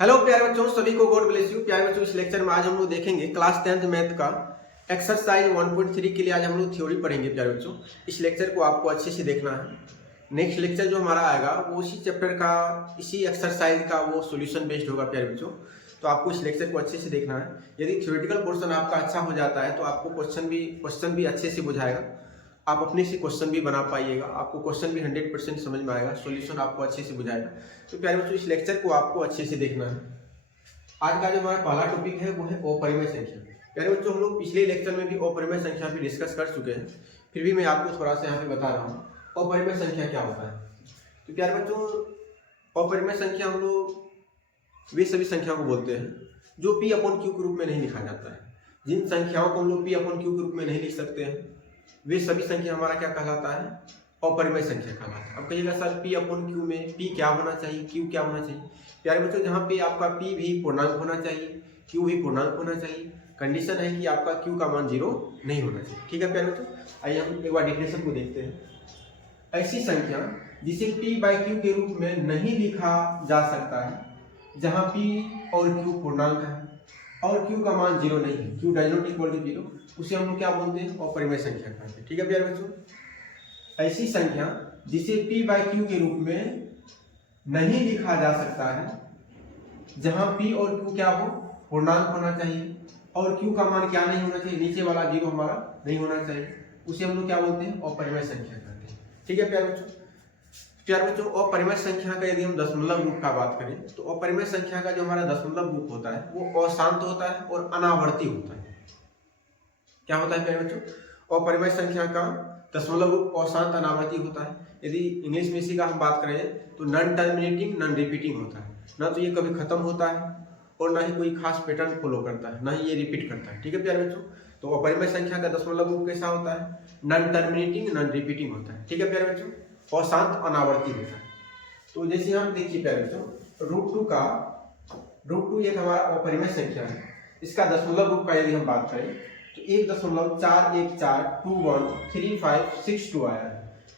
Hello प्यारे बच्चों, सभी को गॉड ब्लेस यू। प्यारे बच्चों, इस लेक्चर में आज हम लोग देखेंगे क्लास 10th मैथ का एक्सरसाइज 1.3 के लिए आज हम लोग थ्योरी पढ़ेंगे। प्यारे बच्चों, इस लेक्चर को आपको अच्छे से देखना है। नेक्स्ट लेक्चर जो हमारा आएगा वो उसी चैप्टर का, इसी एक्सरसाइज का वो सॉल्यूशन बेस्ड होगा। प्यारे बच्चों, तो आपको इस लेक्चर को अच्छे से देखना है। यदि थ्योरेटिकल पोर्शन आपका अच्छा हो जाता है तो आपको क्वेश्चन भी अच्छे से बुझाएगा, आप अपने से क्वेश्चन भी बना पाइएगा, आपको क्वेश्चन भी 100% समझ में आएगा, सॉल्यूशन आपको अच्छे से बुझाएगा। तो प्यारे बच्चों, इस लेक्चर को आपको अच्छे से देखना है। आज का जो हमारा पहला टॉपिक है वो है अपरिमेय संख्या। प्यारे बच्चों, हम लोग पिछले लेक्चर में भी अपरिमेय संख्या भी डिस्कस कर चुके हैं, फिर भी मैं आपको थोड़ा सा यहाँ पे बता रहा हूँ अपरिमेय संख्या क्या होता है। तो प्यारे बच्चों, अपरिमेय संख्या हम लोग वे सभी संख्याओं को बोलते हैं जो पी अपॉन क्यू के रूप में नहीं लिखा जाता है। जिन संख्याओं को हम लोग पी अपॉन क्यू के रूप में नहीं लिख सकते हैं वे सभी संख्या हमारा क्या कहलाता है, अपरिमेय संख्या कहलाता है। अब कहिएगा सर पी अपॉन क्यू में पी क्या होना चाहिए, क्यू क्या होना चाहिए। प्यारे बच्चों, जहाँ पे आपका पी भी पूर्णांक होना चाहिए, क्यू भी पूर्णांक होना चाहिए, कंडीशन है कि आपका क्यू का मान 0 नहीं होना चाहिए। ठीक है प्यारे बच्चों, आइए हम एक बार डिफिनेशन को देखते हैं। ऐसी संख्या जिसे पी बाई क्यू के रूप में नहीं लिखा जा सकता है, जहाँ पी और क्यू पूर्णांक है और क्यू का मान 0 नहीं है, Q does not equal to 0, उसे हम लोग क्या बोलते हैं, अपरिमेय संख्या कहते हैं। ठीक है प्यारे बच्चों, ऐसी संख्या जिसे p बाई क्यू के रूप में नहीं लिखा जा सकता है, जहां p और q क्या हो, पूर्णांक होना चाहिए और q का मान क्या नहीं होना चाहिए, नीचे वाला 0 हमारा नहीं होना चाहिए, उसे हम लोग क्या बोलते हैं, अपरिमेय संख्या कहते हैं। ठीक है प्यारे बच्चों, अपरिमेय संख्या का यदि हम दशमलव रूप का बात करें तो अपरिमेय संख्या का जो हमारा दशमलव रूप होता है वो अशांत होता है और अनावर्ती होता है। क्या होता है प्यारे बच्चों, अपरिमेय संख्या का दशमलव रूप अशांत अनावर्ती होता है। यदि इंग्लिश में इसी का हम बात करें तो नॉन टर्मिनेटिंग नॉन रिपीटिंग होता है, ना तो ये कभी खत्म होता है और ना ही कोई खास पैटर्न फॉलो करता है, ना ही ये रिपीट करता है। ठीक है प्यारे बच्चों, तो अपरिमेय संख्या का दशमलव रूप कैसा होता है, नॉन टर्मिनेटिंग नॉन रिपीटिंग होता है। ठीक है प्यारे बच्चों, अशांत अनावर्ती होता है। तो जैसे हम देखिए प्यारे बच्चों, √2 एक हमारा अपरिमेय संख्या है, इसका दशमलव रूप का यदि हम बात करें तो 1.414213562 आया है।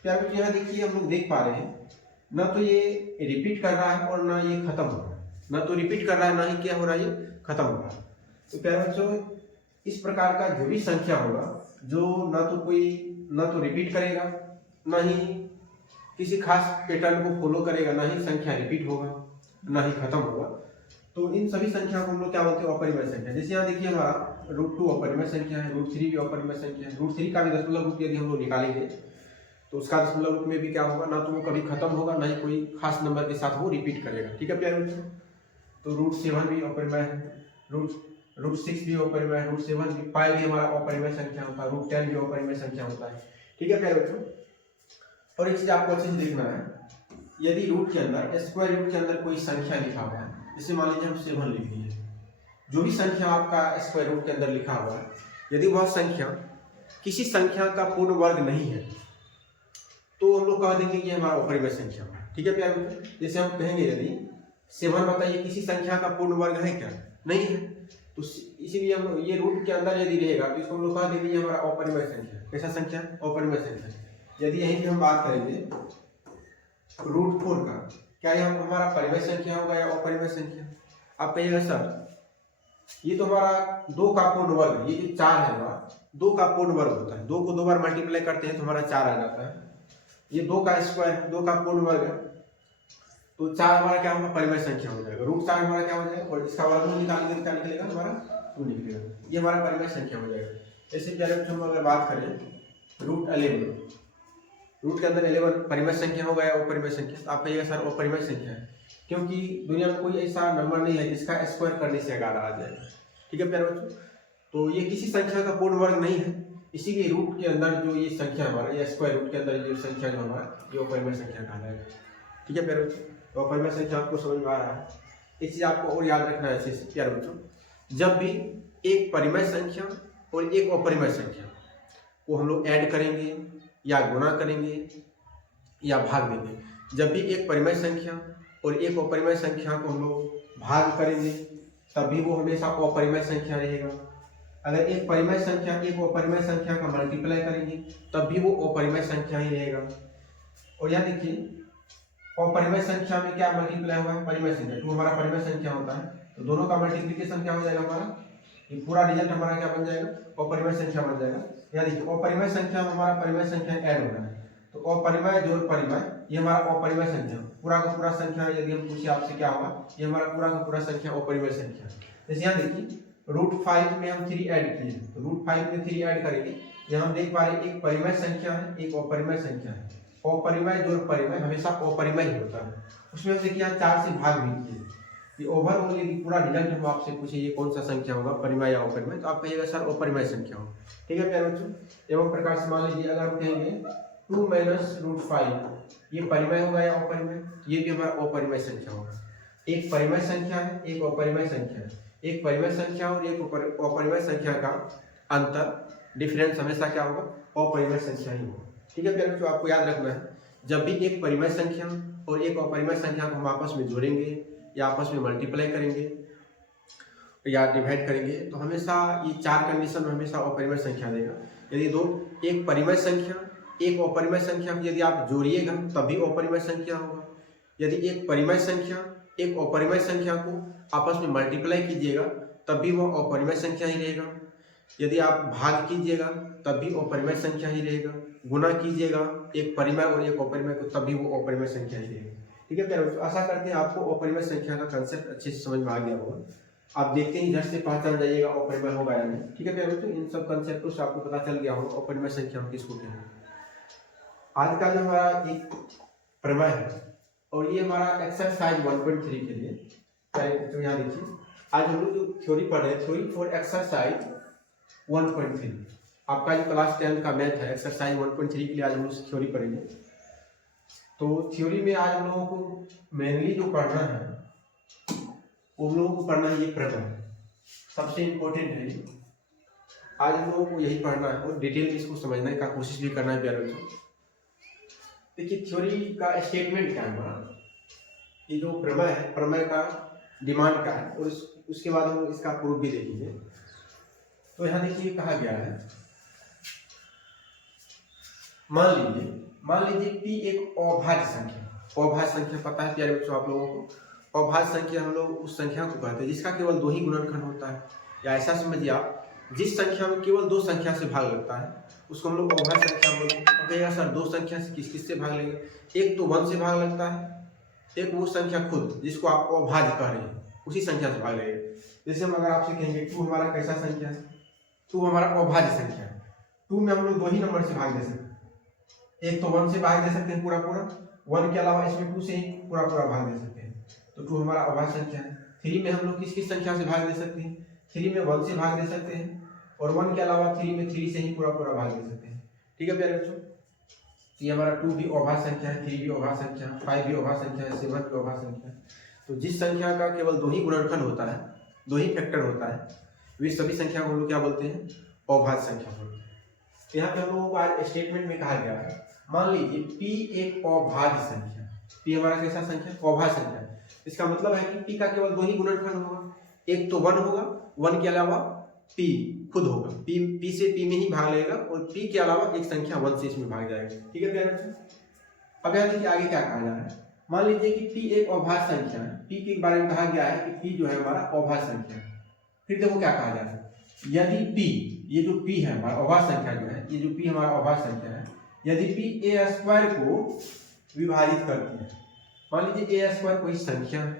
प्यारे बच्चों, यहाँ देखिए हम लोग देख पा रहे हैं ना तो ये रिपीट कर रहा है और ना ये खत्म हो रहा है, ना तो रिपीट कर रहा है ना ही क्या हो रहा है, ये खत्म हो रहा है। तो प्यारे बच्चों, इस प्रकार का जो भी संख्या होगा जो ना तो रिपीट करेगा, ना ही किसी खास पैटर्न को फॉलो करेगा, ना ही संख्या रिपीट होगा, ना ही खत्म होगा, तो इन सभी संख्या को हम लोग क्या बोलते हैं, अपरिमेय संख्या। जैसे यहाँ देखिए हमारा √2 अपरिमेय संख्या है, √3 भी अपरिमेय संख्या है। √3 का भी दशमलव रूप यदि हम लोग निकालेंगे तो उसका दशमलव रूप में भी क्या होगा, ना तो वो कभी खत्म होगा ना ही कोई खास नंबर के साथ वो रिपीट करेगा। ठीक है प्यारे बच्चों, तो √7 भी अपरिमेय है, √6 भी अपरिमेय है, √7 भी, पाई भी हमारा अपरिमेय संख्या होता है, √10 भी अपरिमेय संख्या होता है। ठीक है प्यारे बच्चों, और एक चीज आपको अच्छे से देखना है, यदि रूट के अंदर, स्क्वायर रूट के अंदर कोई संख्या लिखा हुआ है, जैसे मान लीजिए हम 7 लिख दिए, जो भी संख्या आपका स्क्वायर रूट के अंदर लिखा हुआ है, यदि वह संख्या किसी संख्या का पूर्ण वर्ग नहीं है तो हम लोग कह देंगे कि हमारा अपरिमेय संख्या है। ठीक है प्यारे बच्चों, जैसे हम कहेंगे यदि 7 बताइए किसी संख्या का पूर्ण वर्ग है क्या, नहीं है, तो इसीलिए हम ये रूट के अंदर यदि रहेगा तो इसको हम लोग कह देंगे हमारा अपरिमेय संख्या। कैसा संख्या, अपरिमेय संख्या। यदि यहीं पे हम बात करेंगे √4 का, क्या यह हमारा परिमेय संख्या होगा या अपरिमेय संख्या। आप कहिएगा सर ये तो हमारा 2 का पूर्ण वर्ग, ये जो 4 है हमारा 2 का पूर्ण वर्ग होता है, 2 को 2 बार मल्टीप्लाई करते हैं तो हमारा 4 आ जाता है। ये 2 का स्क्वायर है, 2 का पूर्ण वर्ग है, तो 4 हमारा क्या होगा, परिमेय संख्या हो जाएगा। √4 हमारा क्या हो जाएगा, और इसका वर्गमूल निकालेंगे तो क्या निकलेगा, हमारा 2 निकलेगा, ये हमारा परिमेय संख्या हो जाएगा। ऐसे प्यारे बच्चों हम अगर बात करें √11, रूट के अंदर 11 परिमेय संख्या होगा या अपरिमेय संख्या, तो आप कहिएगा सर अपरिमेय संख्या है, क्योंकि दुनिया में कोई ऐसा नंबर नहीं है जिसका स्क्वायर करने से 11 आ जाए। ठीक है प्यारे बच्चों, तो ये किसी संख्या का पूर्ण वर्ग नहीं है, इसीलिए रूट के अंदर जो ये संख्या हमारा, या स्क्वायर रूट के अंदर ये संख्या जो हमारा, ये अपरिमेय संख्या कहलाएगा। ठीक है प्यारे बच्चों, तो अपरिमेय संख्या आपको समझ में आ रहा है। एक चीज आपको और याद रखना है अच्छे से प्यारे बच्चों, जब भी एक परिमेय संख्या और एक अपरिमेय संख्या को हम लोग ऐड करेंगे या गुणा करेंगे या भाग देंगे, जब भी एक परिमेय संख्या और एक अपरिमेय संख्या को हम लोग भाग करेंगे तब भी वो हमेशा अपरिमेय संख्या रहेगा। अगर एक परिमेय संख्या एक अपरिमेय संख्या का मल्टीप्लाई करेंगे तब भी वो अपरिमेय संख्या ही रहेगा। और यहाँ देखिए अपरिमेय संख्या में क्या मल्टीप्लाई हुआ है, परिमेय संख्या, 2 हमारा परिमेय संख्या होता है, तो दोनों का मल्टीप्लिकेशन क्या हो जाएगा हमारा, ये पूरा रिजल्ट हमारा क्या बन जाएगा, अपरिमेय संख्या बन जाएगा। या देखिए अपरिमेय संख्या में हमारा परिमेय संख्या ऐड हो रहा है, तो अपरिमेय जोड़ परिमेय, ये हमारा अपरिमेय संख्या पूरा का पूरा संख्या, यदि हम पूछे आपसे क्या होगा, ये हमारा पूरा का पूरा संख्या अपरिमेय संख्या। जैसे यहाँ देखिए √5 में हम 3 ऐड किए, तो √5 में 3 ऐड करेंगे, यहाँ हम देख पा रहे हैं एक परिमेय संख्या है, एक अपरिमेय संख्या है। अपरिमेय जोड़ परिमेय हमेशा अपरिमेय ही होता है, उसमें हम देखिए यहाँ 4 से भाग भी किए। ये ओवरऑल यदि पूरा रिजल्ट हम आपसे पूछे ये कौन सा संख्या होगा, परिमेय या अपरिमेय, तो आप कहिएगा सर अपरिमेय संख्या होगा। ठीक है प्यारे बच्चों, एवं प्रकार से मान लीजिए अगर हम कहेंगे 2 - √5, ये परिमेय होगा या अपरिमेय, ये भी हमारा अपरिमेय संख्या होगा। एक परिमेय संख्या है, एक अपरिमेय संख्या है, एक परिमेय संख्या और एक अपरिमेय संख्या का अंतर डिफरेंस हमेशा क्या होगा, अपरिमेय संख्या ही होगा। ठीक है प्यारे बच्चों, आपको याद रखना है जब भी एक परिमेय संख्या और एक अपरिमेय संख्या को हम आपस में जोड़ेंगे या आपस में मल्टीप्लाई करेंगे या डिवाइड करेंगे, तो हमेशा ये 4 कंडीशन में हमेशा अपरिमेय संख्या देगा। यदि एक परिमेय संख्या एक अपरिमेय संख्या यदि आप जोड़िएगा तब भी अपरिमेय संख्या होगा। यदि एक परिमेय संख्या एक अपरिमेय संख्या को आपस में मल्टीप्लाई कीजिएगा तब भी वो अपरिमेय संख्या ही रहेगा। यदि आप भाग कीजिएगा तब भी अपरिमेय संख्या ही रहेगा। गुना कीजिएगा एक परिमेय और एक अपरिमेय को तब भी वो अपरिमेय संख्या ही रहेगा। ठीक है प्यारे बच्चों, आशा करते हैं आपको अपरिमेय संख्या का कंसेप्ट अच्छे से समझ में आ गया होगा। आप देखते ही झट से पहचान जाइएगा अपरिमेय होगा या नहीं। ठीक है प्यारे बच्चों, इन सब कंसेप्टों से आपको पता चल गया होगा अपरिमेय संख्या हम किसको कहते हैं। आज का जो हमारा एक प्रमेय है और ये हमारा एक्सरसाइज 1.3 के लिए, तो यहाँ देखिए आज हम लोग जो थ्योरी पढ़ रहे हैं, थ्योरी फॉर एक्सरसाइज 1.3, आपका जो क्लास 10 का मैथ है एक्सरसाइज 1.3 के लिए आज हम लोग थ्योरी पढ़ेंगे। तो थ्योरी में आज हम लोगों को मेनली जो पढ़ना है वो हम लोगों को पढ़ना है ये प्रमेय, सबसे इम्पोर्टेंट है ये। आज हम लोगों को यही पढ़ना है और डिटेल में इसको समझने का कोशिश भी करना है प्यारे बच्चों। देखिए थ्योरी का स्टेटमेंट क्या है हमारा, ये जो प्रमेय है प्रमेय का डिमांड का है और उसके बाद हम इसका प्रूफ भी देखेंगे। तो यहाँ देखिए कहा गया है, मान लीजिए P एक अभाज्य संख्या, अभाज्य संख्या पता है प्यारे बच्चों आप लोगों को, अभाज्य संख्या हम लोग उस संख्या को कहते हैं जिसका केवल 2 ही गुणनखंड होता है, या ऐसा समझिए आप जिस संख्या में केवल 2 संख्या से भाग लगता है उसको हम लोग अभाज्य संख्या बोलते हैं। तो कहेगा सर 2 संख्या से किस किस से भाग लेंगे, एक तो 1 से भाग लगता है, एक वो संख्या खुद जिसको आप अभाज्य कह रहे हैं उसी संख्या से भाग लेंगे। जैसे हम अगर आपसे कहेंगे 2 हमारा कैसा संख्या है, 2 हमारा अभाज्य संख्या है, 2 में हम लोग 2 ही नंबर से भाग दे सकते हैं, एक तो 1 से भाग दे सकते हैं पूरा 1 के अलावा इसमें 2 से ही पूरा भाग दे सकते हैं, तो 2 हमारा अभाज्य संख्या है। 3 में हम लोग किस किस संख्या से भाग दे सकते हैं, 3 में 1 से भाग दे सकते हैं और 1 के अलावा 3 में 3 से ही पूरा भाग दे सकते हैं। ठीक है प्यारे बच्चों, ये हमारा 2 भी अभाज्य संख्या है, 3 भी अभाज्य संख्या है, 5 भी अभाज्य संख्या है, 7 भी अभाज्य संख्या है। तो जिस संख्या का केवल 2 ही गुणनखंड होता है, 2 ही फैक्टर होता है, वे सभी संख्या को हम लोग क्या बोलते हैं, अभाज्य संख्या बोलते हैं। तो यहाँ पे हम लोगों को आज स्टेटमेंट में कहा गया है, मान लीजिए P एक अभाज्य संख्या, P हमारा कैसा संख्या, अभाज्य संख्या। इसका मतलब है कि P का केवल 2 ही गुणनखंड होगा, एक तो 1 होगा, 1 के अलावा P खुद होगा, P से P में ही भाग लेगा और P के अलावा एक संख्या 1 से इसमें भाग जाएगा। ठीक है प्यारे बच्चों, अब यहाँ देखिए आगे क्या कहा जा रहा है, मान लीजिए कि P एक अभाज्य संख्या है, P के बारे में कहा गया है कि P जो है हमारा अभाज्य संख्या है। फिर देखो क्या कहा जा रहा है, यदि P, ये जो P है हमारा अभाज्य संख्या जो है, ये जो P हमारा अभाज्य संख्या है, यदि P a² को विभाजित करती है, मान लीजिए a² कोई संख्या है।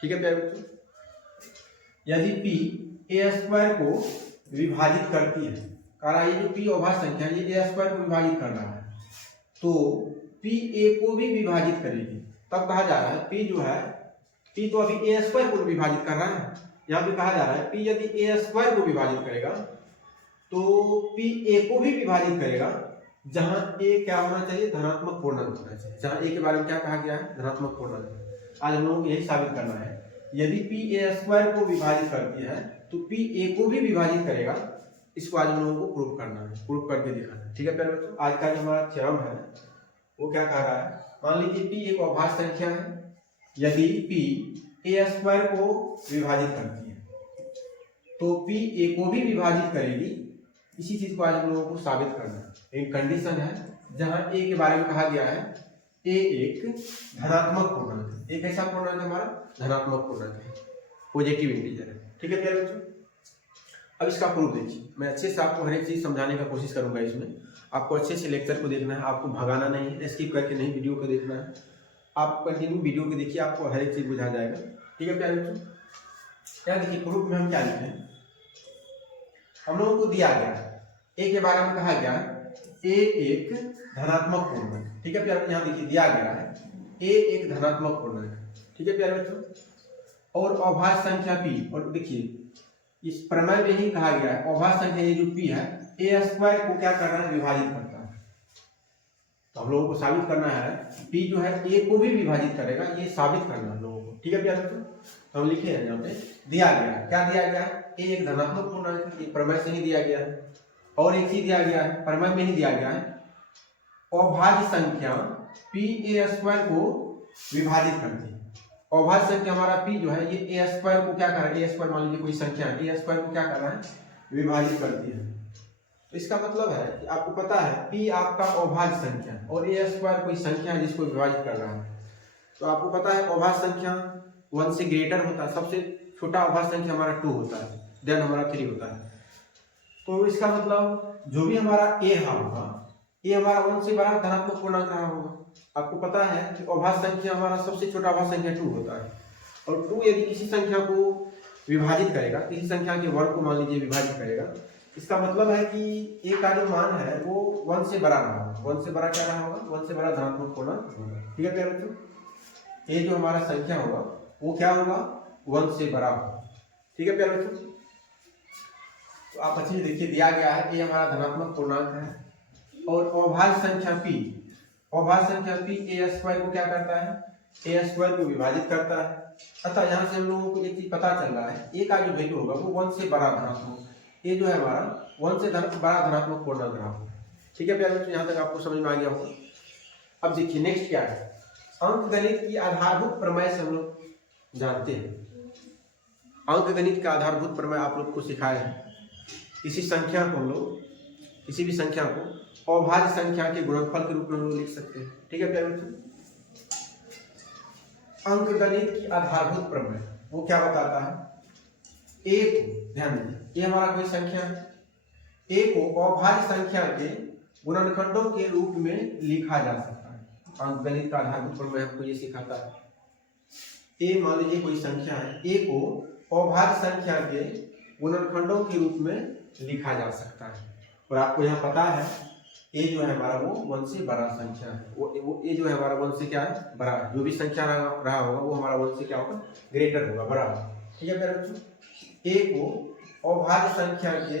ठीक है प्यारे बच्चों, यदि P a² को विभाजित करती है, कह रहा है ये जो P अभाज्य संख्या है ये a² को विभाजित कर रहा है, तो P a को भी विभाजित करेगी। तब कहा जा रहा है P जो है, P तो अभी a² को विभाजित कर रहा है, यहाँ पे कहा जा रहा है P यदि a² को विभाजित करेगा तो P a को भी विभाजित करेगा, जहां a क्या होना चाहिए, धनात्मक पूर्णांक होना चाहिए। जहां a के बारे में क्या कहा गया है, धनात्मक पूर्णांक। आज हम लोगों को यही साबित करना है, यदि P a² को विभाजित करती है तो P a को भी विभाजित करेगा। इसको आज हम लोगों को प्रूफ करना है, प्रूफ करके दिखाना है। ठीक है प्यारे बच्चों, आज का जो हमारा थ्योरम है वो क्या कह रहा है, मान लीजिए P एक अभाज्य संख्या है, यदि P a² को विभाजित करती है तो P a को भी विभाजित करेगी। इसी चीज को आज हम लोगों को साबित करना है। एक कंडीशन है जहां a के बारे में कहा गया है ए एक धनात्मक पूर्णांक है। एक ऐसा पूर्णांक हमारा धनात्मक पूर्णांक है, पॉजिटिव इंटीजर है। ठीक है प्यारे बच्चों, अब इसका प्रूफ देखिए। मैं अच्छे से आपको हर एक चीज समझाने का कोशिश करूंगा। इसमें आपको अच्छे से लेक्चर को देखना है, आपको भगाना नहीं है, स्किप करके नहीं वीडियो को देखना है। आप कंटिन्यू वीडियो को देखिए, आपको हर एक चीज बुझा जाएगा। ठीक है प्यारे बच्चों, क्या देखिए प्रूफ में हम क्या लिखे हैं। हम लोगों को दिया गया है ए के बारे में कहा गया है ए एक धनात्मक पूर्णांक। ठीक है प्यारे, यहाँ देखिए दिया गया है ए एक धनात्मक पूर्णांक। ठीक है प्यारे बच्चों, और अभाज्य संख्या पी, और देखिए इस प्रमेय में ही कहा गया है अभाज्य संख्या ये जो पी है ए स्क्वायर को क्या करना है, विभाजित करता है। तो हम लोगों को साबित करना है पी जो है ए को भी विभाजित करेगा, ये साबित करना है लोगों को। ठीक है प्यारे बच्चों, तो हम लिखे हैं यहाँ पे दिया गया है, क्या दिया गया है, ए एक धनात्मक पूर्णांक है, ये प्रमेय से ही दिया गया है। और एक चीज दिया गया है, प्रमेय में ही दिया गया है अभाज्य संख्या पी ए स्क्वायर को विभाजित करती है। अभाज्य संख्या हमारा पी जो है ये ए स्क्वायर को क्या कर रहा है, ए स्क्वायर मान लीजिए कोई संख्या है, ए स्क्वायर को क्या कर रहा है, विभाजित करती है। तो इसका मतलब है कि आपको पता है पी आपका अभाज्य संख्या और ए स्क्वायर कोई संख्या है जिसको विभाजित कर रहा है। तो आपको पता है अभाज्य संख्या 1 से ग्रेटर होता है, सबसे छोटा अभाज्य संख्या हमारा 2 होता है, देन हमारा 3 होता है। तो इसका मतलब जो भी हमारा ए रहा होगा ये हमारा 1 से बड़ा धनात्मक पूर्णांक रहा होगा। आपको पता है कि अभाज्य संख्या हमारा सबसे छोटा अभाज्य संख्या 2 होता है, और 2 यदि किसी संख्या को विभाजित करेगा, किसी संख्या के वर्ग को मान लीजिए विभाजित करेगा, इसका मतलब है कि ए का जो मान है वो 1 से बड़ा रहा होगा। 1 से बड़ा क्या रहा होगा, 1 से बड़ा धनात्मक पूर्णांक होगा। ठीक है प्यारे बच्चों, ए जो हमारा संख्या होगा वो क्या होगा, 1 से बड़ा होगा। ठीक है प्यारे बच्चों, तो आप अच्छे से देखिए दिया गया है ए हमारा धनात्मक पूर्णांक है, और अभाज्य संख्या पी, अभाज्य संख्या पी ए स्क्वायर को क्या करता है, ए स्क्वायर को विभाजित करता है। अतः यहाँ से हम लोगों को एक चीज पता चल रहा है ए का जो वैल्यू होगा वो 1 से बड़ा धनात्मक, ए जो है हमारा 1 से बड़ा धनात्मक पूर्णांक रहा होगा। ठीक है प्यारे बच्चों, यहाँ तक आपको समझ में आ गया होगा। अब देखिए नेक्स्ट क्या है, अंकगणित की आधारभूत प्रमेय से हम लोग जानते हैं। अंकगणित का आधारभूत प्रमेय आप लोग को सिखाया है। किसी संख्या को हम लोग, किसी भी संख्या को अभाज्य संख्या के गुणनफल के रूप में हम लोग लिख सकते हैं। ठीक है प्यारे बच्चों, अंकगणित की आधारभूत प्रमेय वो क्या बताता है, ए को ध्यान दीजिए, ये हमारा कोई संख्या है, ए को अभाज्य संख्या के गुणनखंडों के रूप में लिखा जा सकता है। अंकगणित का आधारभूत प्रमेय हमको ये सिखाता है। ए मान लीजिए कोई संख्या है, ए को अभाज्य संख्या के गुणनखंडों के रूप में लिखा जा सकता है। और आपको यहाँ पता है ए जो है हमारा वो 1 से बड़ा संख्या है, वो ए जो है हमारा 1 से क्या है, बड़ा है। जो भी संख्या रहा होगा वो हमारा 1 से क्या होगा, ग्रेटर होगा, बड़ा होगा। ठीक है प्यारे बच्चों, ए को अभाज्य संख्या के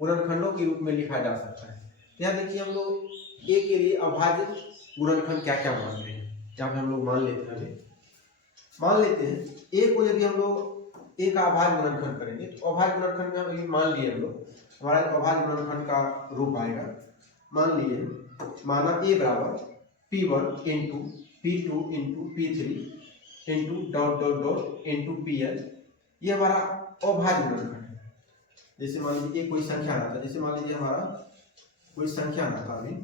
गुणनखंडों के रूप में लिखा जा सकता है। यहाँ देखिए हम लोग ए के लिए अभाज्य गुणनखंड क्या क्या मान रहे हैं, यहाँ पे हम लोग मान लेते हैं। मान लेते हैं ए को यदि हम लोग ए का अभाज्य गुणनखंड करेंगे तो अभाज्य गुणनखंड में हम मान लिए हम लोग हमारा अभाज्य गुणनखंड का रूप आएगा। मान लिए माना ए बराबर P1 into P2 into P3 into dot dot dot into PL, ये हमारा अभाज्य गुणनखंड है। जैसे मान लीजिए कोई संख्या आता है, जैसे मान लीजिए हमारा कोई संख्या आता अभी,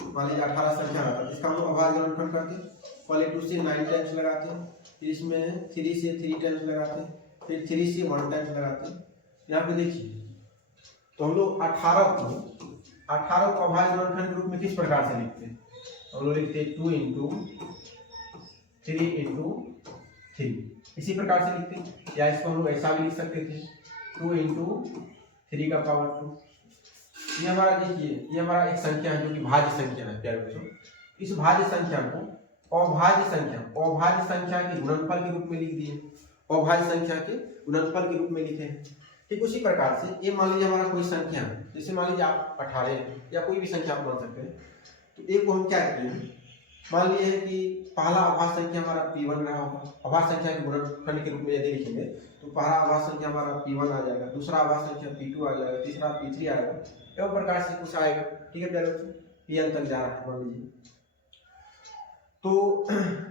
मान लीजिए 18 संख्या आता है जिसका हम लोग अभाज्य गुणनखंड करते हैं। पहले 2 से 9 टाइम्स लगाते हैं, फिर इसमें 3 से 3 टाइम्स लगाते हैं, फिर 3 से 1 टाइम्स लगाते हैं। यहाँ पे देखिए तो हम लोग 18 को अभाज्य गुणनखंड के रूप में किस प्रकार से लिखते हैं, हम लोग लिखते हैं 2 इंटू 3 इंटू 3, इसी प्रकार से लिखते हैं। या इसको हम लोग ऐसा भी लिख सकते थे 2 इंटू 3 का पावर 2। ये हमारा देखिए ये हमारा एक संख्या है जो कि भाज्य संख्या है प्यारे बच्चों। इस भाज्य संख्या को अभाज्य संख्या के गुणनफल के रूप में लिख दिए, अभाज्य संख्या के गुणनफल के रूप में लिखे हैं। ठीक उसी प्रकार से ये मान लीजिए हमारा कोई संख्या है, जैसे मान लीजिए आप 18 या कोई भी संख्या आप मान सकते हैं। तो ए को हम क्या किए, मान लिए कि पहला अभाज्य संख्या हमारा P1 रहा होगा, अभाज्य संख्या के गुणनखंड के रूप में यदि लिखेंगे तो पहला अभाज्य संख्या हमारा P1 आ जाएगा, दूसरा अभाज्य संख्या P2 आ जाएगा, तीसरा P3 आएगा, एवं प्रकार से कुछ आएगा। ठीक है प्यारे बच्चों, Pn तक जा रहा है मान लीजिए, तो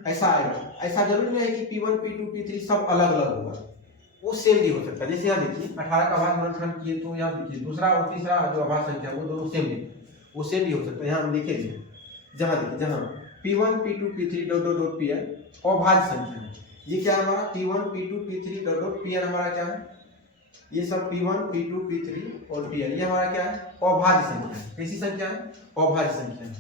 ऐसा आएगा। ऐसा जरूरी नहीं है कि P1 P2 P3 सब अलग अलग होगा, वो सेम भी हो सकता है। जैसे यहाँ देखिए 18 का अभाज्य गुणनखंड किए तो यहाँ देखिए दूसरा और तीसरा जो अभाज्य संख्या वो दोनों सेम भी, वो सेम भी हो सकता है। यहाँ हम लिखे थे जहाँ देखिए जहाँ P1 P2 P3 dot dot dot Pn अभाज्य संख्या है। ये क्या है हमारा P1 P2 P3 dot dot Pn हमारा क्या है, ये सब P1 P2 P3 और Pn ये हमारा क्या है, अभाज्य संख्या है। कैसी संख्या है, अभाज्य संख्या है।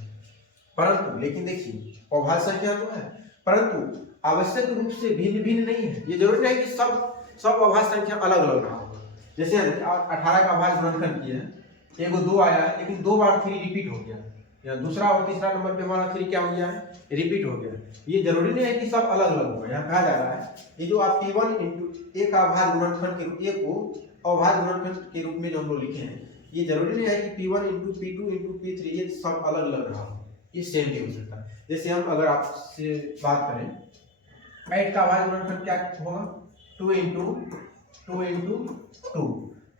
परंतु लेकिन देखिए अभाज्य संख्या तो है परंतु आवश्यक रूप से भिन्न भिन्न नहीं है। ये जरूरी नहीं कि सब अभाज्य संख्या अलग अलग रहा होगा। जैसे 18 का अभाज्य गुणनखंड किया है, एगो 2 आया है लेकिन 2 बार 3 रिपीट हो गया, या दूसरा और तीसरा नंबर पे हमारा 3 क्या हो गया है, रिपीट हो गया। ये जरूरी नहीं है कि सब अलग अलग होगा। यहाँ कहा जा रहा है ये जो आप P1 इंटू एक अभाज्य गुणनखंड के एक को अभाज्य गुणनखंड के रूप में जो हम लोग लिखे हैं, ये जरूरी नहीं है कि P1 into P2 into P3 ये सब अलग अलग रहा हो, ये सेम भी हो सकता है। जैसे हम अगर आपसे बात करें 8 का अभाज्य गुणनखंड क्या होगा, 2 इंटू 2।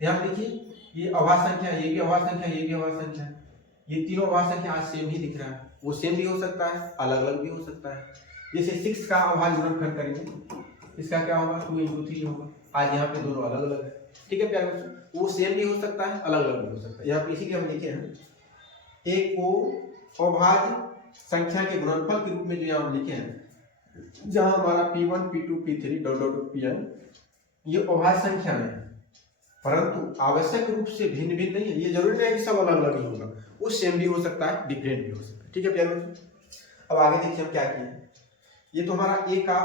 ध्यान देखिए ये अभाज्य संख्या, ये भी अभाज्य संख्या, ये भी अभाज्य संख्या, ये तीनों अभाज्य संख्या आज सेम ही दिख रहा है। वो सेम भी हो सकता है, अलग अलग भी हो सकता है। जैसे 6 का अभाज्य गुणनखंड करेंगे, इसका क्या होगा, 2 इंटू 3 होगा। आज यहाँ पे दोनों अलग अलग है, ठीक है प्यारे बच्चों। वो सेम भी हो सकता है, अलग अलग भी हो सकता है। यहाँ पे इसीलिए हम लिखे हैं एक को अभाज्य संख्या के गुणनफल के रूप में जो यहाँ हम लिखे हैं, जहां हमारा P1 P2 P3 dot dot Pn ये अभाज्य संख्या है परंतु आवश्यक रूप से भिन्न भिन्न नहीं है। ये जरूरी नहीं है कि सब अलग अलग ही होगा, वो सेम भी हो सकता है, डिफरेंट भी हो सकता है, ठीक है प्यारे बच्चों। अब आगे देखिए हम क्या किए, ये तो हमारा ए का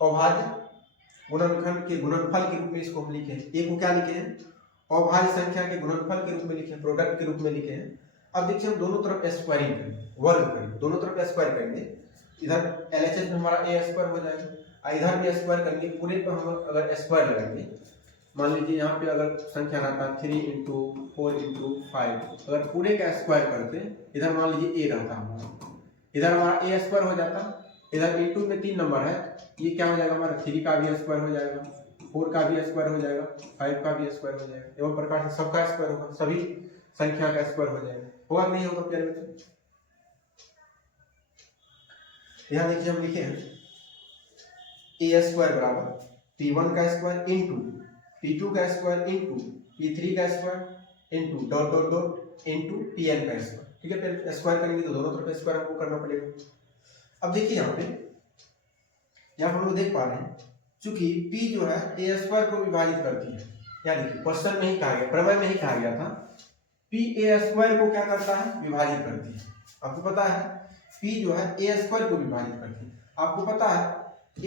अभाज्य गुणनखंड के गुणनफल के रूप में इसको हम लिखे हैं। ए को क्या लिखे हैं, अभाज्य संख्या के गुणनफल के रूप में लिखे हैं, प्रोडक्ट के रूप में लिखे हैं। अब देखिए हम दोनों तरफ स्क्वायरिंग करेंगे, वर्ग करेंगे, दोनों तरफ स्क्वायर करेंगे। इधर LHS में हमारा a स्क्वायर हो जाएगा, इधर भी स्क्वायर करेंगे। पूरे पर हम अगर स्क्वायर लगाएंगे, मान लीजिए यहाँ पे अगर संख्या रहता 3 इंटू 4 इंटू 5, अगर पूरे का स्क्वायर करते, इधर मान लीजिए a रहता हमारा, इधर हमारा a स्क्वायर हो जाता, इधर इंटू में 3 नंबर है, ये क्या हो जाएगा हमारा 3 का भी स्क्वायर हो जाएगा, 4 का भी स्क्वायर हो जाएगा, 5 का भी स्क्वायर हो जाएगा। एवं प्रकार से सबका स्क्वायर होगा, सभी संख्या का स्क्वायर हो जाएगा। होगा नहीं होगा प्यारे बच्चों। यहाँ देखिए हम लिखे हैं a स्क्वायर बराबर P1 का स्क्वायर इंटू P2 का स्क्वायर इंटू P3 का square into dot dot dot into Pn का स्क्वायर, ठीक है। फिर स्क्वायर करेंगे तो दोनों तरफ स्क्वायर हमको करना पड़ेगा। अब देखिए यहाँ हम लोग देख पा रहे हैं चूंकि P जो है a स्क्वायर को विभाजित करती है, या देखिए क्वेश्चन में ही कहा गया, प्रमेय में ही कहा गया था P a स्क्वायर को क्या करता है, विभाजित करती है। आपको पता है P जो है a स्क्वायर को विभाजित करती है। आपको पता है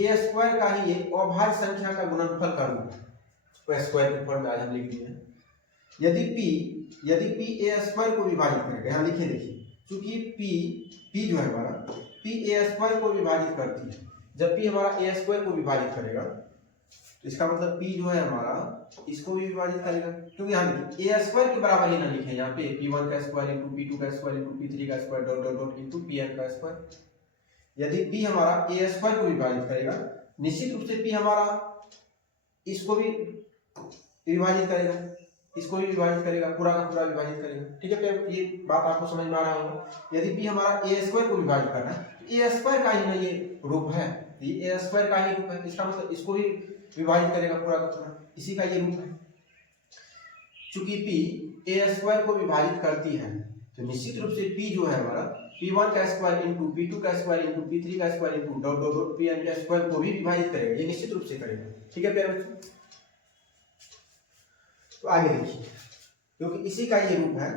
a स्क्वायर का ही एक अभाज्य संख्या का गुणनफल का रूप है, तो स्क्वायर के फॉर्म में आज हम लिख दिए हैं। यदि P a स्क्वायर को विभाजित करेगा, यहाँ लिखे देखिए, चूंकि P जो है हमारा P a स्क्वायर को विभाजित करती है, जब P हमारा a स्क्वायर को विभाजित करेगा तो इसका मतलब P जो है हमारा इसको भी विभाजित करेगा, क्योंकि यहाँ देखिए a स्क्वायर के बराबर ही ना लिखे, यहाँ पे P1 का स्क्वायर इंटू P2 का स्क्वायर इंटू P3 का square dot dot dot into Pn का स्क्वायर। यदि P हमारा a स्क्वायर को विभाजित करेगा, निश्चित रूप से P हमारा इसको भी विभाजित करेगा, इसको भी विभाजित करेगा, पूरा का पूरा विभाजित करेगा, ठीक है। फिर ये बात आपको समझ में आ रहा होगा। यदि P हमारा a स्क्वायर को विभाजित कर रहा है तो a स्क्वायर का ही ना ये रूप है, ये a स्क्वायर का ही रूप है, इसका मतलब इसको भी विभाजित करेगा पूरा का पूरा, इसी का ये रूप है। चूंकि P a स्क्वायर को विभाजित करती है तो निश्चित रूप से P जो है हमारा P1 का स्क्वायर इंटू P2 का स्क्वायर इंटू P3 का square into dot dot dot Pn का स्क्वायर को भी विभाजित करेगा, ये निश्चित रूप से करेगा, ठीक है प्यारे बच्चों। तो आगे देखिए, क्योंकि इसी का ये रूप है,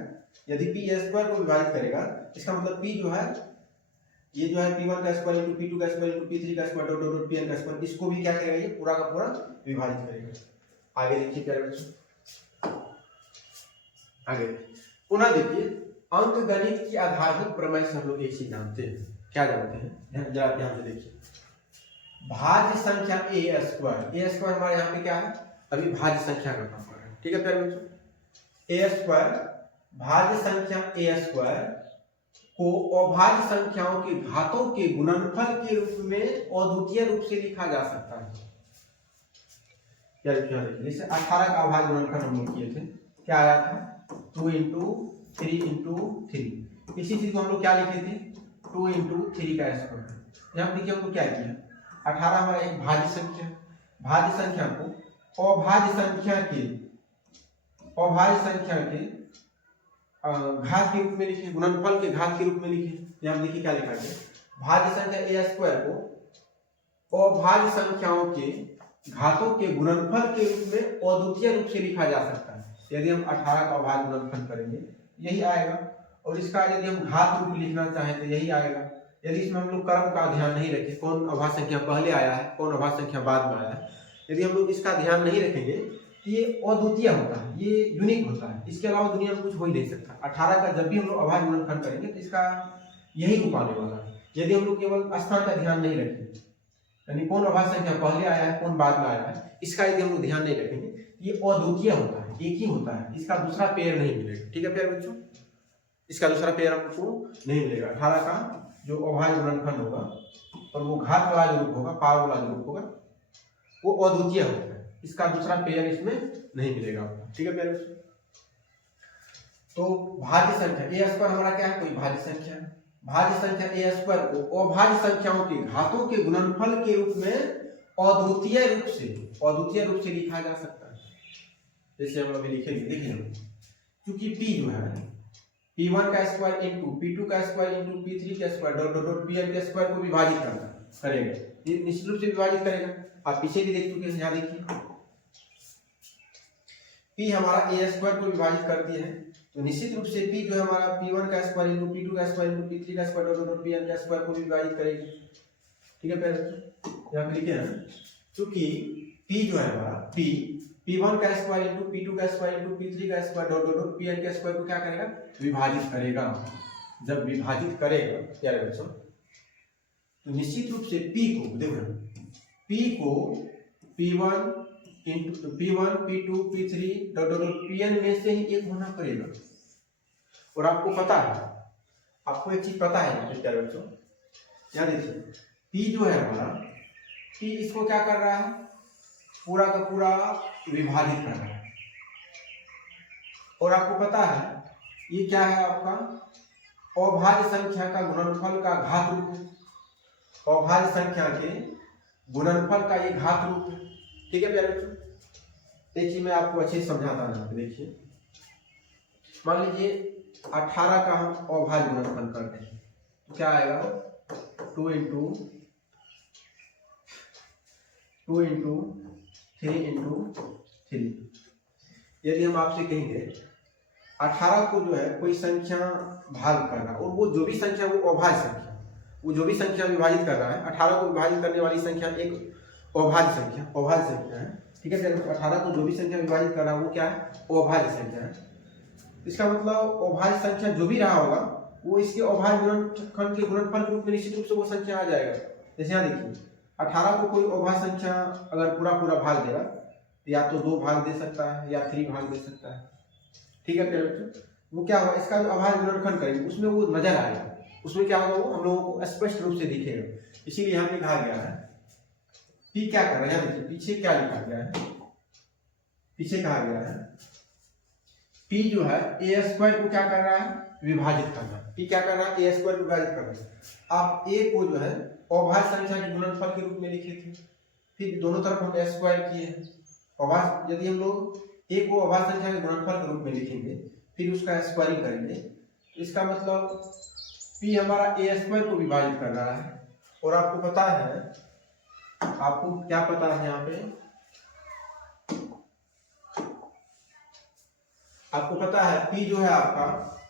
यदि P a स्क्वायर को विभाजित करेगा इसका मतलब P जो है ये जो है P1 का स्क्वायर इंटू P2 का स्क्वायर इंटू P3 का square dot dot dot Pn का स्क्वायर, इसको भी क्या करेगा, ये पूरा का पूरा विभाजित करेगा। आगे देखिए प्यारे बच्चों, आगे पुनः देखिए, अंकगणित की आधारभूत प्रमेय से हम लोग एक चीज जानते हैं, क्या जानते हैं, जरा ध्यान से देखिए। भाज्य संख्या a स्क्वायर हमारे यहाँ पे क्या है, अभी भाज्य संख्या का काम कर रहे हैं, ठीक है प्यारे बच्चों। a स्क्वायर भाज्य संख्या a स्क्वायर को अभाज्य संख्याओं के घातों के गुणनफल के रूप में अद्वितीय रूप से लिखा जा सकता है। क्या लिखा है, जैसे 18 का अभाज्य गुणनफल हम लोग किए थे, क्या आया था 2 इंटू 3 इंटू 3, इसी चीज को हम लोग क्या लिखे थे 2 इंटू 3 का स्क्वायर। यहाँ देखिए हम लोग क्या किया, 18 हमारा एक भाज्य संख्या, भाज्य संख्या को अभाज्य संख्या के घात के रूप में लिखे, गुणनफल के घात के रूप में लिखे। यहाँ देखिए क्या लिखा है, भाज्य संख्या ए स्क्वायर को अभाज्य संख्याओं के घातों के गुणनफल के रूप में अद्वितीय रूप से लिखा जा सकता है। यदि हम 18 का अभाज्य गुणनफल करेंगे यही आएगा, और इसका यदि हम घात रूप लिखना चाहें तो यही आएगा। यदि इसमें हम लोग क्रम का ध्यान नहीं रखें, कौन अभाज्य संख्या पहले आया है, कौन अभाज्य संख्या बाद में आया है, यदि हम लोग इसका ध्यान नहीं रखेंगे तो ये अद्वितीय होता है, ये यूनिक होता है, इसके अलावा दुनिया में कुछ हो ही नहीं सकता। 18 का जब भी हम लोग अभाज्य गुणनफल करेंगे तो इसका यही रूप आने वाला है। यदि हम लोग केवल स्थान का ध्यान नहीं रखेंगे, यानी कौन अभाज्य संख्या पहले आया है, कौन बाद में आया है, इसका यदि हम लोग ध्यान नहीं रखेंगे, ये अद्वितीय होता है, एक ही होता है, इसका दूसरा पेयर नहीं मिलेगा। ठीक है प्यारे बच्चों, इसका दूसरा पेयर आपको नहीं मिलेगा। 18 का जो अभाज्य गुणनफल होगा और वो घात वाला जो रूप होगा, पावर वाला जो रूप होगा, वो अद्वितीय होता है, इसका दूसरा पेयर इसमें नहीं मिलेगा आपको। ठीक है प्यारे बच्चों, तो भाज्य संख्या ए स्क्वायर हमारा क्या है, कोई भाज्य संख्या है। भाज्य संख्या ए स्क्वायर को अभाज्य संख्याओं के घातों के गुणनफल के रूप में अद्वितीय रूप से लिखा जा सकता है। जैसे हम अभी लिखेंगे, देखिए क्योंकि p जो है p1 का स्क्वायर इंटू p2 का स्क्वायर इंटू p3 का स्क्वायर डॉट डॉट pn के स्क्वायर को विभाजित करेगा, ये निश्चित रूप से विभाजित करेगा। आप पीछे भी देख चुके हैं, यहाँ देखिए p हमारा a स्क्वायर को विभाजित कर दिया है, तो निश्चित रूप से p जो है हमारा p1 का स्क्वायर इंटू p2 का स्क्वायर इंटू p3 का स्क्वायर डॉट डॉट pn का स्क्वायर को भी विभाजित करेगी। ठीक है प्यारे, यहाँ पे लिखे हैं क्योंकि p जो है हमारा p1 का स्क्वायर इंटू p2 का स्क्वायर इंटू p3 का स्क्वायर डॉट डॉट pn का स्क्वायर को क्या करेगा, विभाजित करेगा। जब विभाजित करेगा प्यारे बच्चों तो निश्चित रूप से p को देखो, p को p1 p2 p3 dot dot pn में से ही एक होना पड़ेगा। और आपको पता है, आपको एक चीज पता है प्यारे बच्चों, यहाँ देखिए p जो है हमारा, p इसको क्या कर रहा है, पूरा का पूरा विभाजित कर रहा है। और आपको पता है ये क्या है, आपका अभाज्य संख्या का गुणनफल का घात रूप है, अभाज्य संख्या के गुणनफल का ये घात रूप है। ठीक है प्यारे बच्चों, देखिए मैं आपको अच्छे से समझाता हूँ। देखिए मान लीजिए 18 का हम अभाज्य गुणनफल करते हैं तो क्या आएगा, 2 इंटू 3 इंटू 3। यदि हम आपसे कहेंगे 18 को जो है कोई संख्या भाग करना, और वो जो भी संख्या वो अभाज्य संख्या, वो जो भी संख्या विभाजित कर रहा है, 18 को विभाजित करने वाली संख्या एक अभाज्य संख्या है। ठीक है, 18 को जो भी संख्या विभाजित कर रहा है वो क्या है, अभाज्य संख्या है। इसका मतलब अभाज्य संख्या जो भी रहा होगा वो इसके अभाज्य गुणनखंड के गुणनफल के रूप में निश्चित रूप से वो संख्या आ जाएगा। जैसे यहाँ देखिए 18 को कोई अभाज्य संख्या अगर पूरा भाग देगा तो या तो 2 भाग दे सकता है या 3 भाग दे सकता है। ठीक है बच्चों, वो क्या होगा, इसका जो अभाज्य गुणनखंड करेंगे उसमें वो नजर आएगा, उसमें क्या होगा, वो हम लोगों को स्पष्ट रूप से दिखेगा। इसीलिए यहाँ पे कहा गया है p क्या कर रहा है, देखिए पीछे क्या लिखा गया है, पीछे कहा गया है p जो है a स्क्वायर को क्या कर रहा है, विभाजित करना। p क्या कर रहा है, a स्क्वायर विभाजित कर रहा है। आप a को जो है अभाज्य संख्या के गुणनफल के रूप में लिखे थे, फिर दोनों तरफ हम स्क्वायर किए हैं। अभाज्य यदि हम लोग a को अभाज्य संख्या के गुणनफल के रूप में लिखेंगे फिर उसका स्क्वायरिंग करेंगे, इसका मतलब p हमारा a स्क्वायर को विभाजित कर रहा है। और आपको पता है, आपको क्या पता है, यहाँ पे आपको पता है p जो है आपका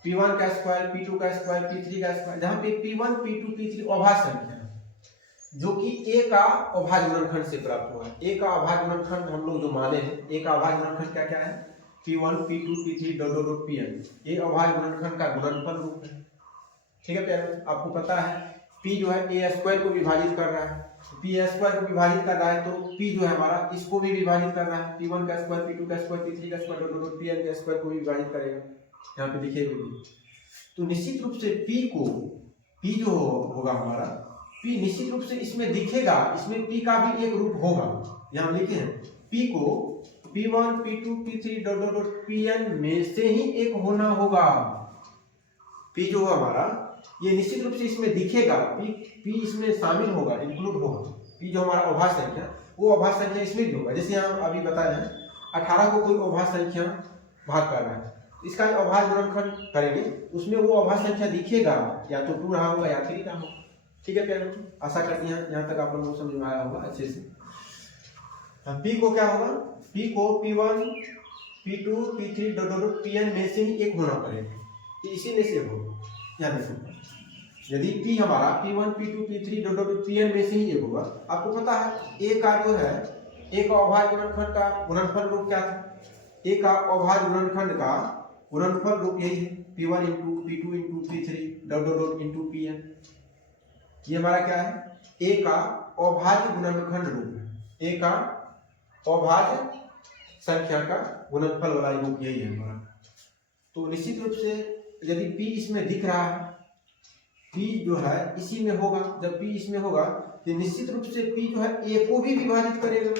p1 का स्क्वायर, p2 का स्क्वायर, p3 का स्क्वायर, जहां पे p1 p2 p3 अभाज्य संख्या है जो कि a का अभाज्य गुणनखंड से प्राप्त हुआ है। a का अभाज्य गुणनखंड हम लोग जो माने हैं, a का अभाज्य गुणनखंड क्या क्या है, p1 p2 p3 dot dot pn, ये अभाज्य गुणनखंड का गुणनफल रूप है। ठीक है प्यारे, आपको पता है p जो है a स्क्वायर को विभाजित कर रहा है, p a स्क्वायर को विभाजित कर रहा है तो p जो है हमारा इसको भी विभाजित कर रहा है, p1 का स्क्वायर, p2 का स्क्वायर, p3 का स्क्वायर डॉट डॉट pn का स्क्वायर को भी विभाजित करेगा। यहाँ पे लिखे हुए तो निश्चित रूप से p जो होगा हमारा, p निश्चित रूप से इसमें दिखेगा, इसमें p का भी एक रूप होगा। यहाँ लिखे हैं p को p1 p2 p3 dot dot pn में से ही एक होना होगा। p जो हमारा ये निश्चित रूप से इसमें दिखेगा, p इसमें शामिल होगा, इंक्लूड होगा। p जो हमारा अभाज्य संख्या, वो अभाज्य संख्या इसमें भी होगा। जैसे यहाँ अभी बताया है 18 को कोई अभाज्य संख्या भाग कर रहा है, इसका अभाज्य गुणनखंड करेंगे, उसमें वो अभाज्य संख्या दिखेगा, या तो 2 रहा होगा या 3 रहा होगा। ठीक है प्यारे बच्चों, आशा करते हैं यहाँ तक आप लोगों को समझ में आया होगा अच्छे से। P को क्या होगा, P को P1 P2 P3 dot Pn में से ही एक होना पड़ेगा, इसी में से होगा। ध्यान रखना, यदि P हमारा P1 P2 P3 dot Pn में से ही एक होगा, आपको पता है A का जो है, A का अभाज्य गुणनखंड का गुणनफल रूप क्या था, A का अभाज्य गुणनखंड का गुणनफल रूप यही है, P1 into P2 into P3 dot into Pn। ये हमारा क्या है, A का अभाज्य गुणनखंड रूप है, A का अभाज्य संख्या का गुणनफल वाला रूप यही है हमारा। तो निश्चित रूप से यदि P इसमें दिख रहा है, P जो है इसी में होगा, जब P इसमें होगा तो निश्चित रूप से P जो है A को भी विभाजित करेगा।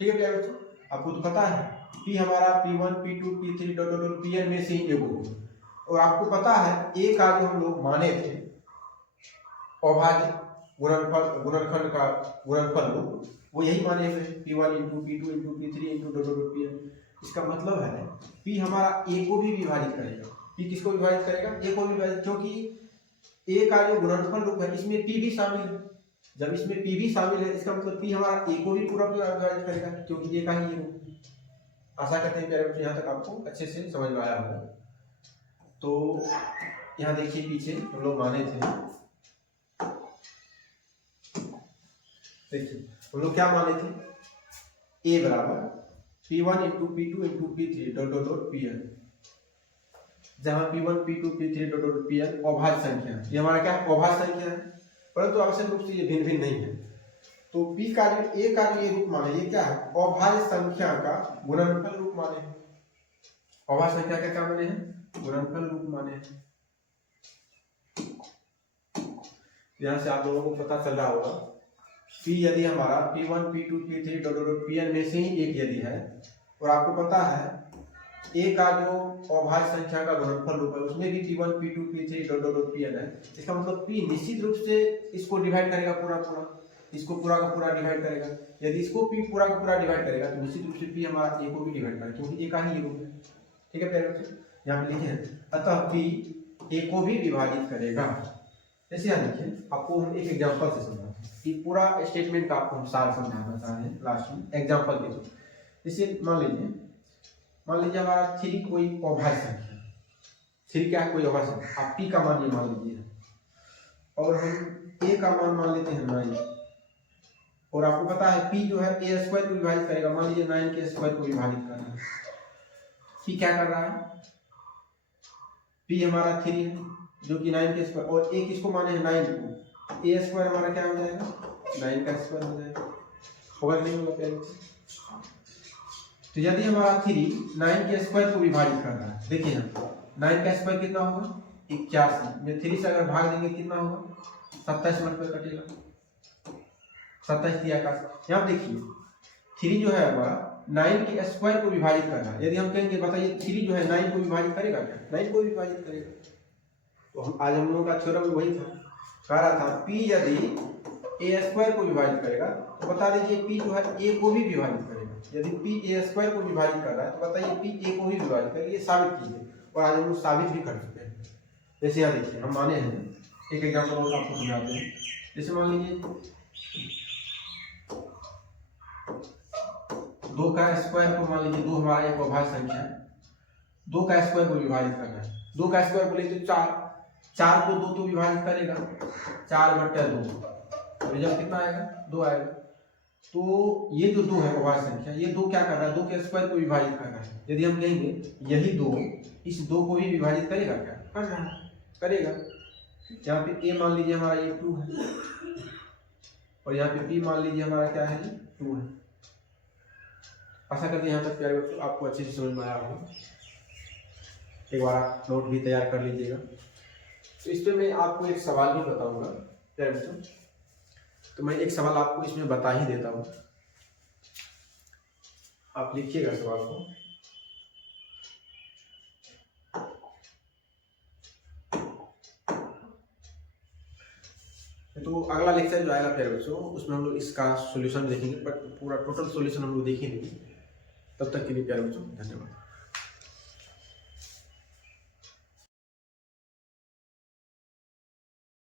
ठीक है प्यारे बच्चों, आपको तो पता है P हमारा P1 P2 P3 dot Pn में से ही एक होगा, और आपको पता है A का जो हम लोग माने थे अभाज्य गुणनखंड का गुणनफल रूप, वो यही माने हुए P1 into P2 into P3 into dot Pn। इसका मतलब है P हमारा A को भी विभाजित करेगा। P किसको विभाजित करेगा, A को विभाजित, क्योंकि A का जो गुणनफल रूप है इसमें P भी शामिल है। जब इसमें P भी शामिल है, इसका मतलब P हमारा A को भी पूरा विभाजित करेगा, क्योंकि A का ही रूप। आशा करते हैं प्यारे बच्चों यहाँ तक आपको अच्छे से समझ में आया होगा। तो यहाँ देखिए पीछे हम लोग माने थे, देखिए हम लोग क्या माने थे, A बराबर P1 into P2 into P3 dot Pn, जहाँ P1 P2 P3 dot Pn अभाज्य संख्या, ये हमारा क्या अभाज्य संख्या है, परंतु आवश्यक रूप से ये भिन्न भिन्न नहीं है। तो P का जो A का जो ये रूप माने, ये क्या है, अभाज्य संख्या का गुणनफल रूप माने हैं। अभाज्य संख्या का क्या माने हैं, गुणनफल रूप माने हैं। यहाँ से आप लोगों को पता चल रहा होगा P यदि हमारा P1 P2 P3 dot Pn में से ही एक यदि है, और आपको पता है A का जो अभाज्य संख्या का गुणनफल रूप है उसमें भी P1 P2 P3 dot Pn है, इसका मतलब P निश्चित रूप से इसको डिवाइड करेगा, इसको पूरा का पूरा डिवाइड करेगा। यदि इसको P पूरा का पूरा डिवाइड करेगा तो निश्चित रूप से P हमारा A को भी डिवाइड करेगा, क्योंकि A का ही रूप है। ठीक है प्यारे बच्चों, यहाँ पे लिखे हैं, अतः P A को भी विभाजित करेगा। जैसे यहाँ देखिए, आपको हम एक एग्जांपल से समझाते हैं कि पूरा स्टेटमेंट का आपको हम सार समझाना चाह रहे हैं लास्ट में एग्जांपल के थ्रू। जैसे मान लीजिए हमारा 3 कोई अभाज्य संख्या, 3 क्या है, कोई अभाज्य संख्या, आप P का मान ये मान लीजिए, और हम A का मान लेते हैं 9, और आपको पता है P जो है A स्क्वायर को विभाजित करेगा, मान लीजिए 9 के स्क्वायर को विभाजित कर रहा है। P क्या कर रहा है, P हमारा 3 है जो कि 9 के स्क्वायर, और A किसको माने हैं 9 को, A स्क्वायर हमारा क्या हो जाएगा, 9 का स्क्वायर हो जाएगा, होगा नहीं होगा प्यारे। तो यदि हमारा 3 9 के स्क्वायर को विभाजित कर रहा है, देखिए यहाँ 9 का स्क्वायर कितना होगा 81 में 3 से अगर भाग देंगे कितना होगा 27 मिनट पर कटेगा, 27 दिया का। यहाँ देखिए 3 जो है हमारा 9 के स्क्वायर को विभाजित कर रहा है, यदि हम कहेंगे बताइए 3 जो है 9 को विभाजित करेगा क्या, 9 को विभाजित करेगा। तो हम आज हम लोगों का थ्योरम वही था, कह रहा था P यदि A स्क्वायर को विभाजित करेगा तो बता दीजिए P जो है A को भी विभाजित करेगा। यदि P A स्क्वायर को विभाजित कर रहा है तो बताइए P A को भी विभाजित करेगा, ये साबित कीजिए, और आज हम लोग साबित भी कर चुके हैं। जैसे यहाँ देखिए हम माने हैं, एक एग्जाम्पल और आपको समझाते हैं। जैसे मान लीजिए 2 का स्क्वायर को मान लीजिए, 2 हमारा एक अभाज्य संख्या है, 2 का स्क्वायर को विभाजित करना है, 2 का स्क्वायर बोले तो 4 को 2 तो विभाजित करेगा, 4/2, रिजल्ट कितना आएगा 2 आएगा। तो ये जो 2 है अभाज्य संख्या, ये 2 क्या कर रहा है, 2 के स्क्वायर को विभाजित कर रहा है। यदि हम कहेंगे यही 2 इस 2 को भी विभाजित करेगा क्या, कर रहा है, करेगा। यहाँ पे A मान लीजिए हमारा ये 2 है, और यहाँ पे P मान लीजिए हमारा क्या है, 2 है। आशा करते हैं यहाँ तक प्यारे बच्चों आपको अच्छे से समझ में आया होगा। एक बार आप नोट भी तैयार कर लीजिएगा। तो इस पे मैं आपको एक सवाल भी बताऊंगा प्यारे बच्चों, तो मैं एक सवाल आपको इसमें बता ही देता हूँ, आप लिखिएगा सवाल को। तो अगला लेक्चर जो आएगा प्यारे बच्चों उसमें हम लोग इसका सॉल्यूशन देखेंगे, बट पूरा टोटल सॉल्यूशन हम लोग देखेंगे। तब तक के लिए प्यारे बच्चों धन्यवाद।